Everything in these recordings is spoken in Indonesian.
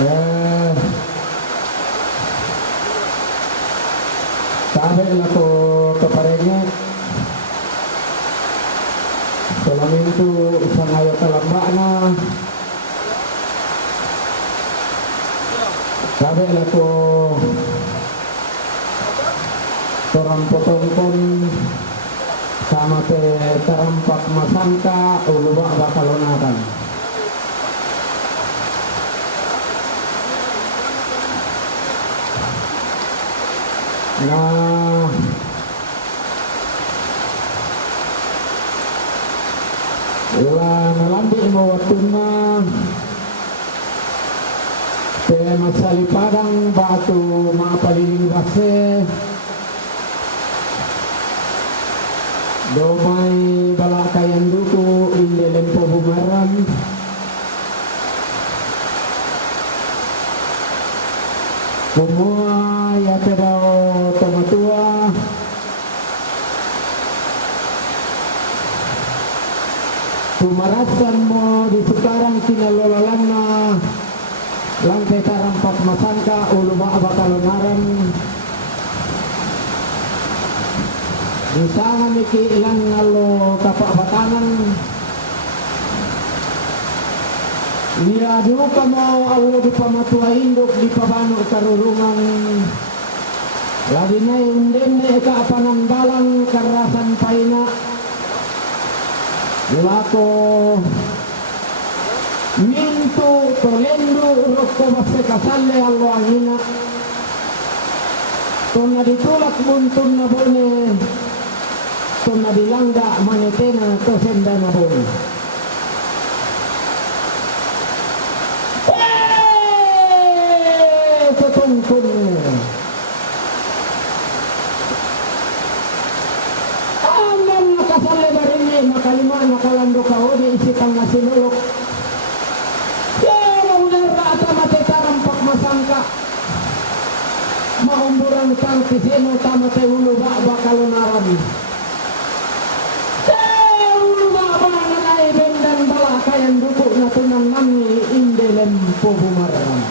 Eh, sabi lang ko kaparenge, solamente isang ayaw talamba na. Sabi lang ko torang potongkon sama te terampak masangka uluwa bakalonakan. Nah, nalambi mo watuna te masali padang batu mapaliling base domay balakayan duku indelempo bumaran kumua ya pedao tomatua tumarasan mo di sekarang kinalolalan na lantai tarampak masangka uluma bakalonaran di sana miki ilang ngalo kapak batangan iya duka mo awo di pamatua induk di pabano karurungan lagi na yung ka panambalang karasan paina lako mintu tolendu rokko base kasalle allo angina tonna ditulak buntun na bone tonna dilangga manetena to senda na bone totongkon aman nakasalle baringi makalima makalando kaode isikang nasinulok masangka maumburang sang tisino tamate ulu bakalonaran ulu nanay bendan balakayan duku na tunang nami indelem po bumaran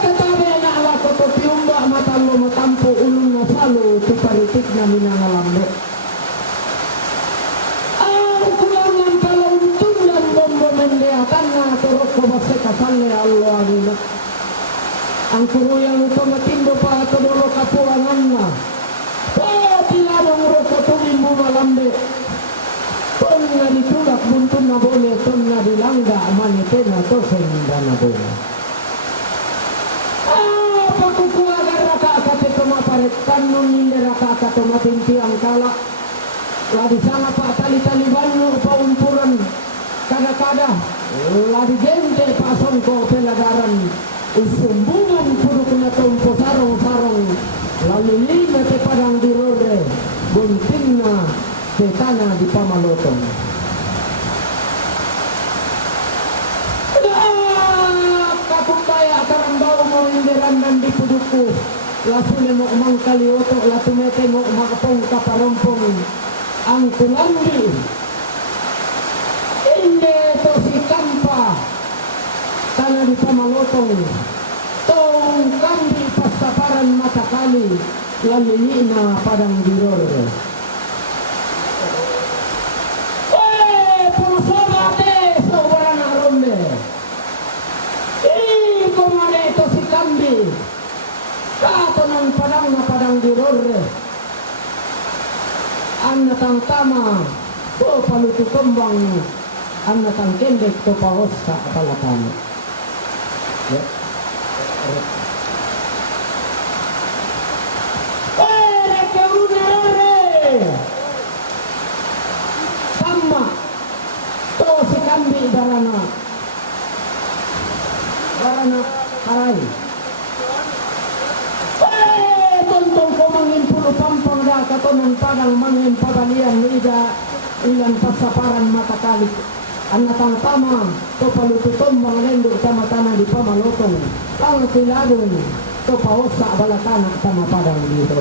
katabi na ala ko to piumba matalo matampo ulun na salo tuparitik na minangalambe tanah turut ko base kasalle Allah agina ang kuruyang ito matindo pa tudoro kapuangan na tilamang roko tungin mo malambe tong na ditulak buntun na bole tong na dilangga manite na to senda na bole pakukuha garaka kate tumaparet tanong hindi raka kato matinti ang kala ladi sana pa tali-taliban mo paumpuran kada-kada lagi gente pasongko pelagaran usumbungan puruk na tumpo sarong-sarong lalu lima te padang dirore bunting na te tanah di pamalotong kapupaya karambao mo indiran dan di puduku lasune mo umang kalioto latumete mo umakapong kaparompong ang tulambi inde to si kampa tanah di pamalotong tong kambi pastaparan matakali lalini na padang diror pumasomate sobrang arombe kumane to si kambi kato ng padang na padang diror ang natang tama to paluto kembang ang natang kendek to pahos sa apalatan. Tama to si kambi barana karay tontong ko mangin pulo pampang da katonan padang mangin pagalian ilan pasaparan matakalik ang natang tama to palututom mga lendo tama-tama di pamalotong ang siladong to pahos sa balakana tama padang dito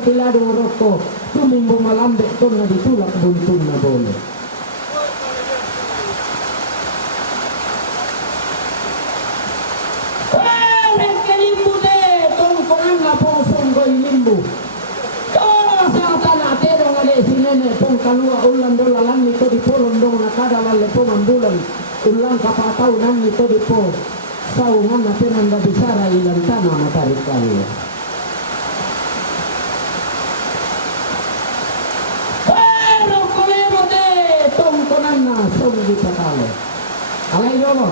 pilado roko tumimbo malambe tonna ditulak buntun na bole. Limbu de tongkongan na posong goy limbu. Sa tanah terong ale sinene pong kalua ulan dolalan nito di po rondong nakadalan lepo mambulan ulang kapataw nan nito di po saungan na pinanda bisara ilang tanah matarik kali. Pero kolemo de tongkonan na song di patalo. Alay yolo.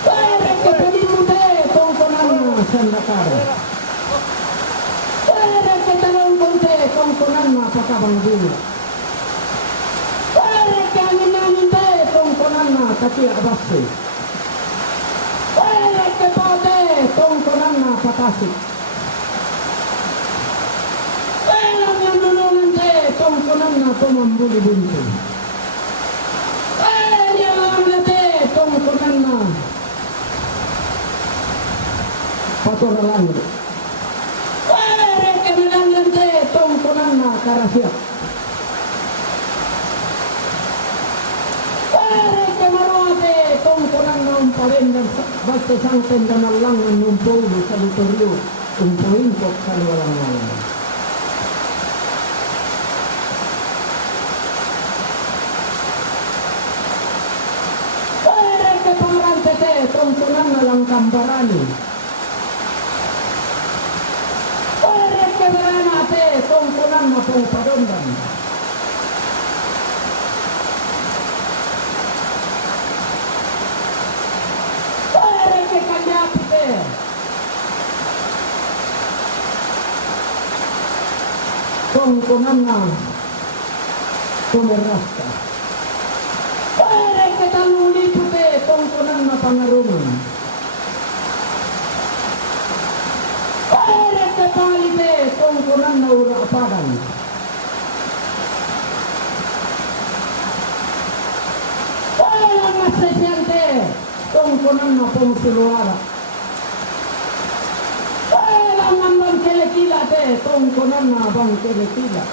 Pero kepelimu de tongkonan na sandakara. Pwede kita lang konti tongkonan na pakabang bunga. Pwede kami namin de tongkonan na katiak basi. Pwede kepote tongkonan na patasik. Pwede yang nulungan de tongkonan na tumambuli buntu. Pwede yang lang de tongkonan na patoralan. Tongkonan na karasiak. Pare ke marote tongkonan na umpawin dan basta sangten dan alangan numpolo sa lutorio umpawin ko sa walang-walang. Pare ke pangarantete tongkonan na lang kambarani. Keberanate tongkonan na pong padondan. Pare ke kanyapite. Tongkonan na tumerasta. Pare ke talulipute tongkonan na pangarungan. Palite tongkonan na urapagan. Walang masasyante tongkonan na pumsuluara. Walang ambang kelekila te tongkonan na abang kelekila.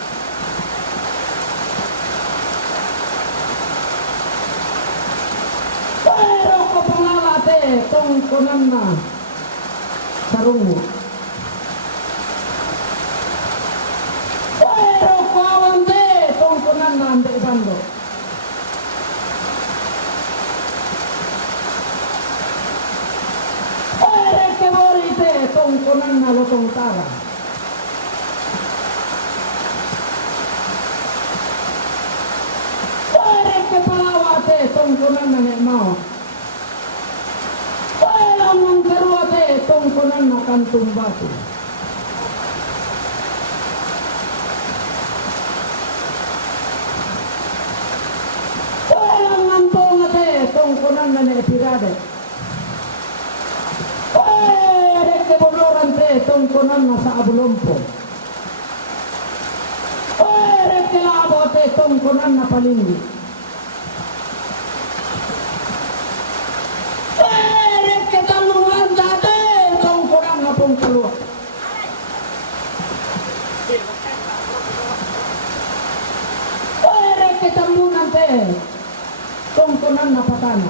Pero kapangala te tongkonan na sarungo. Tongkonan na ande bando. Ere ke borite tongkonan na lotong tara. Ere ke palawate tongkonan na nemao. Ere mong keruate tongkonan na kantung batu. Tongkonan na nepirade. Pwede ke bolorante tongkonan na sa abulompo. Pwede ke labote tongkonan na palindi. Pwede ke talungan date tongkonan na pong kalua. Pwede ke tambunan te tongkonan na patana.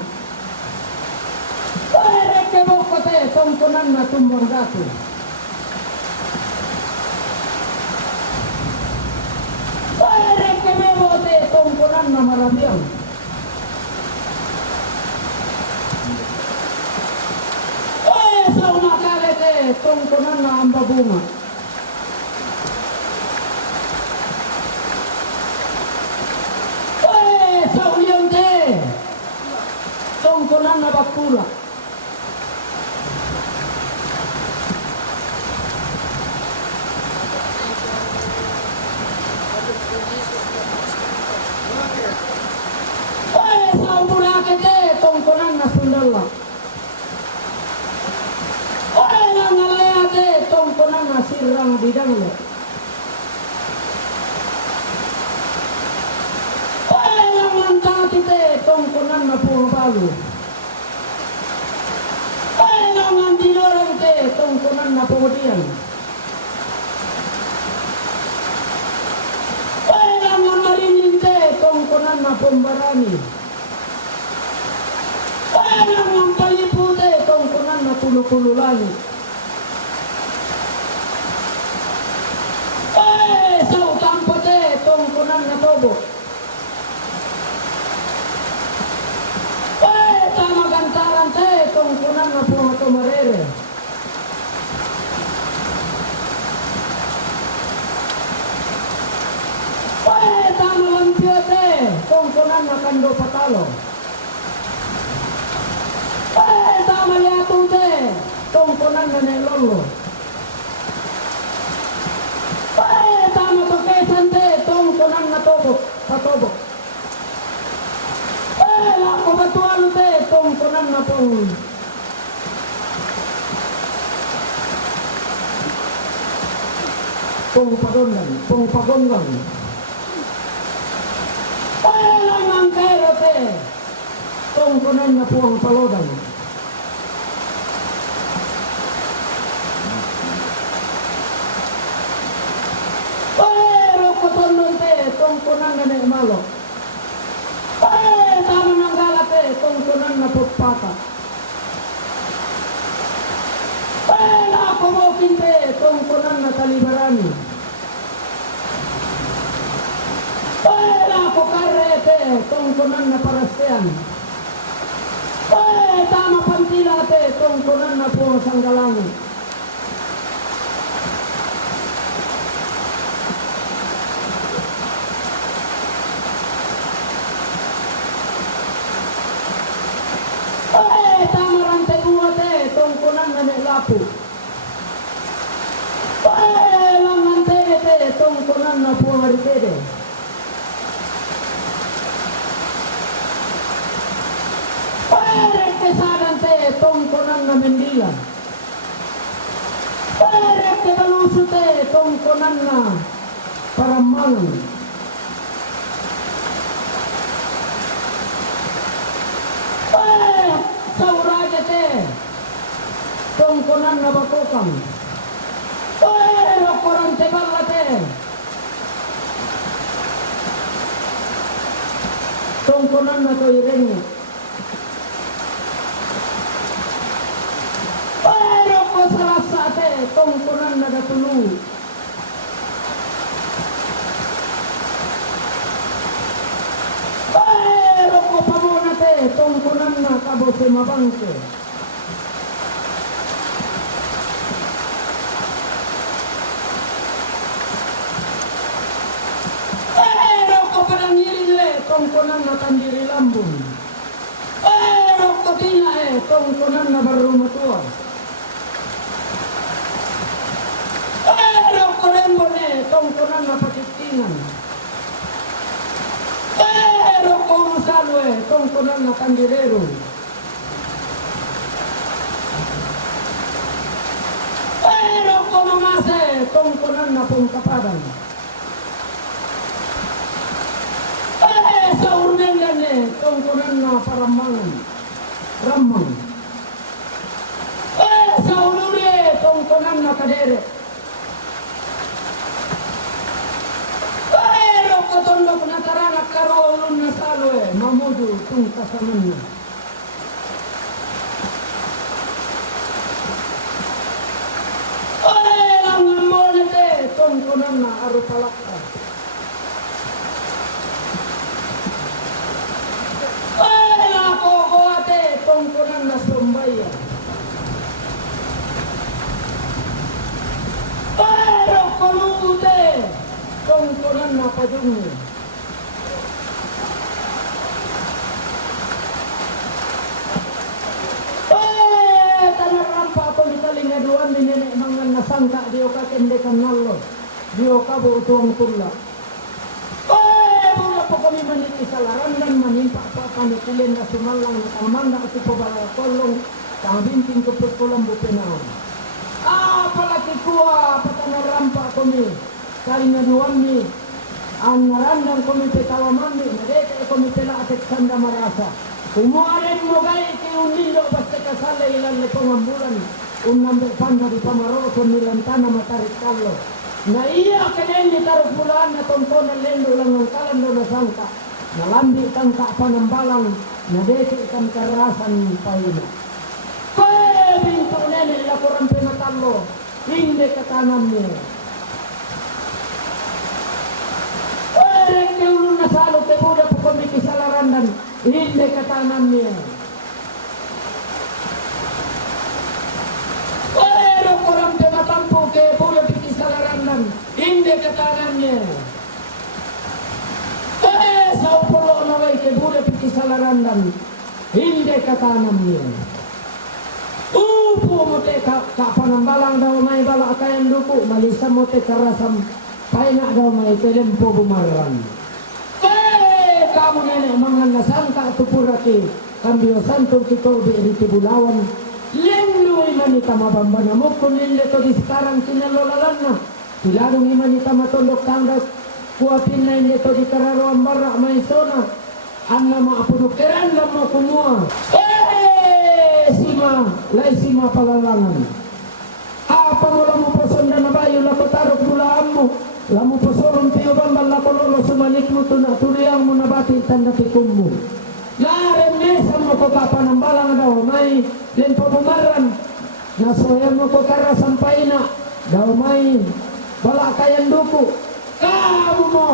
Pwede ke bokote tongkonan na tumbang datu. Pwede ke bebote tongkonan na marabiang. Pwede sa umakalete tongkonan na ambabunga. Sa uliang de tongkonan na bakula. Sa umulake de tongkonan na sundala. Lang alea de tongkonan na sirang bidanglo. Tongkonan na puro balu. Kailangan dinorante tongkonan tongkonan na pumutian. Walang marininte tongkonan na pumbarani. Walang ang palipute tongkonan na pulukululani. Sa utampote tongkonan na tobo. Magantaran te tongkonan na po tumarere. Tama lang piyote tongkonan na kando patalo. Tama liato te tongkonan na nelolo. Tama tokesan te tongkonan na tobo patobo. Ako batuan te tongkonan na pong pagonggan. Lang ang kero te tongkonan na po ang palodan. Pero kotonon te tongkonan na nemalo. Tama ng galate tongkonan na putpata. Ako mo kinte tongkonan na talibarani. Ako karete tongkonan na parastean. Tama pantilate tongkonan na po sanggalangi. Tongkonan na nelapu. Langan tete tongkonan na puang tete. Kesadan te tongkonan na mendila. Kebalusu te tongkonan na paramangan. Sauraja te tongkonan na bakokang. Koran tebalate. Tongkonan na toirenya. Ko salasate tongkonan na gatulu. Ko pabonate tongkonan na kabose mabangke. Tongkonan na tandiri lambun. Kotina tongkonan na barumatua. Korembone tongkonan na pakitinan. Korusalwe tongkonan na tandirero. Komamase tongkonan na pungkapadan. Sa urmengan tongkonan na paramangan. Ramang. Sa ululi tongkonan na kadere. Katondok na taranak karoon na salo mamudu tung kasaman niya. Lang mo nete tongkonan na arupalakta. Tongkonan na Sombaya. Pero kolute tongkonan na Pajungi. Tanarampa ako ni Talingaduan ni Nenek Mangan nasangka diyo ka kendekan nalo. Diyo ka buutuang tula. Po kami maniti sa larandan manimpa pa panitilin na sumalang na tamanda at ipabalakolong binting kupit ko lang bupinaw. Palaki kuwa patanarampa kami Talingaduan ni ang narandang kami petawaman ni nadete kami pela atik sanda marasa. Kumuaren mo gay kiyong nilo basta kasala ilan na pangambulan. unambek panda di Pamaroto nilantana matarik kallo. Na iya keneni taruh bulan na tontonan lendo lang ng kalan do nasangka. Nalambi tangka panambalang na deti ikan karasan paina. Kaya binto nene laporan pematalo hindi katanamnya. Kaya ke ulun nasalo ke buda po kami kisalarandan hindi katanamnya. Kaya orang pematampo ke buda kisalarandan hindi katanamnya. Sa upulo na way ke buda pikisalarandan hindi katanamnya. Upo mo te kapanambalang daw may bala kayan duko malisa mo te karasam paina daw may telempo bumaran. Kamu nene mga nasangka tupuraki kambyo santo kito di Tibulawan lendo imanita mabambana mo kunin leto di sekarang kinalolalan na tiladong imanita matondok tangga kuapin na ito di Kararoan Barak Maisona ang nama apunukiran lang mo kumua sima palalangan apa mo lang mo pasonda na bayo lakotarok mulaan mo lamu posorong tiyo bambal lakololo sumalik mo tunaturiang mo nabati tanda tikum mo naremesa mo ko kapanambalang daw may lempo bumaran nasoyan mo ko karasampay na daw may wala kayan duko kamu mo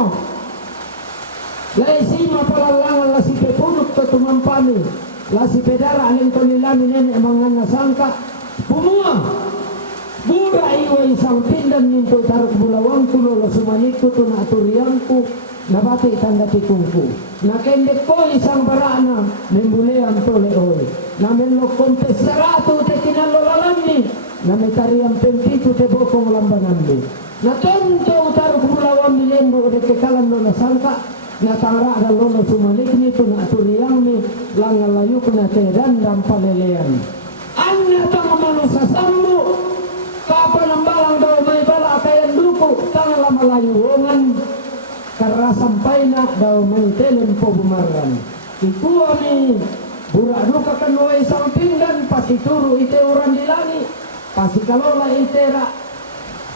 laisima palalangan lasi pepunuk to tumampani lasi pedara alin to nilami nene mga nasangka pumua bura iwa isang tindan ninto tarok bulawang tulolo sumaniku to na aturiangku nabati tanda tikungku nakendek ko isang barana membulean to leoy namenlo kontesarato te kinalolalamni namitariang pempito te bokong lambanamni natonto tarok bulawang nilembo de kekalan no nasangka natara dan lono sumalikni to na aturiangni langalayuk na te dandam palelean anya tangamano sa sambo kapanambalang daw may bala kayan duko tangala malayuongan karasampay na daw may telempo bumaran ikuha mi buraduka kanwa isang pinggan pasituro ite uran dilani pasikalola itera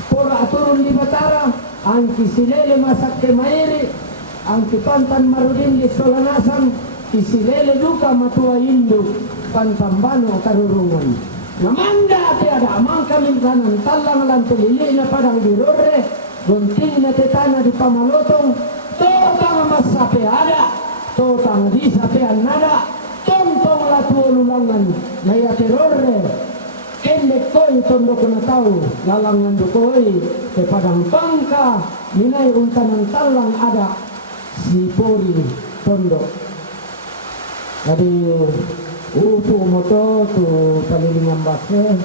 pora turun di Batara ang kisilele masak ke mairi ang kipantan marudin di Solanasan kisilele duka matua induk pantambano karurungan namanda te ada amang kami kanan talang lan telili na padang dirore gunting na tetana di Pamalotong totang masape ada totang di sapean nada tontong latuolulangan naya terore kendek koy tondok na tao lalangan dukoy ke padang bangka minay untan ng talang ada si Pori tondok jadi upo mo to palilingan base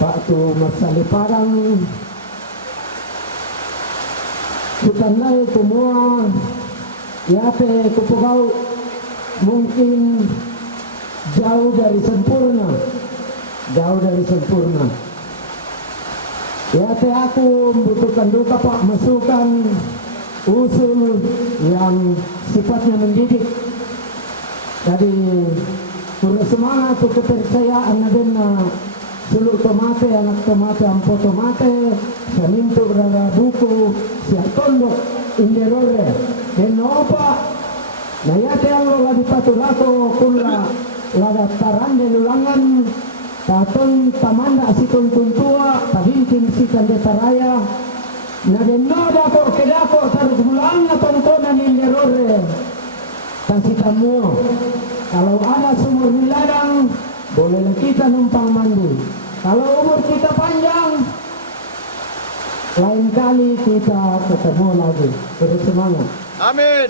batu masali parang kutanay kumua yate kupugaw mungkin jauh dari sempurna yate aku membutuhkan duka pak masukan usul yang sifatnya mendidik jadi pura semangat untuk kepercayaan na din na suluk tomate, anak tomate, ampo tomate, saminto rara buko, siya tondok, inderore, denopa, nayate ang lola di patulako, kula lada tarande lulangan, taton tamanda asikon tuntua, tabintin sikan detaraya, na denoda ko kedako taruk bulang na tontonan inderore, kasitamu. Kalau ada sumur di ladang, bolehlah kita numpang mandi. Kalau umur kita panjang, lain kali kita ketemu lagi. Terus semangat. Amin.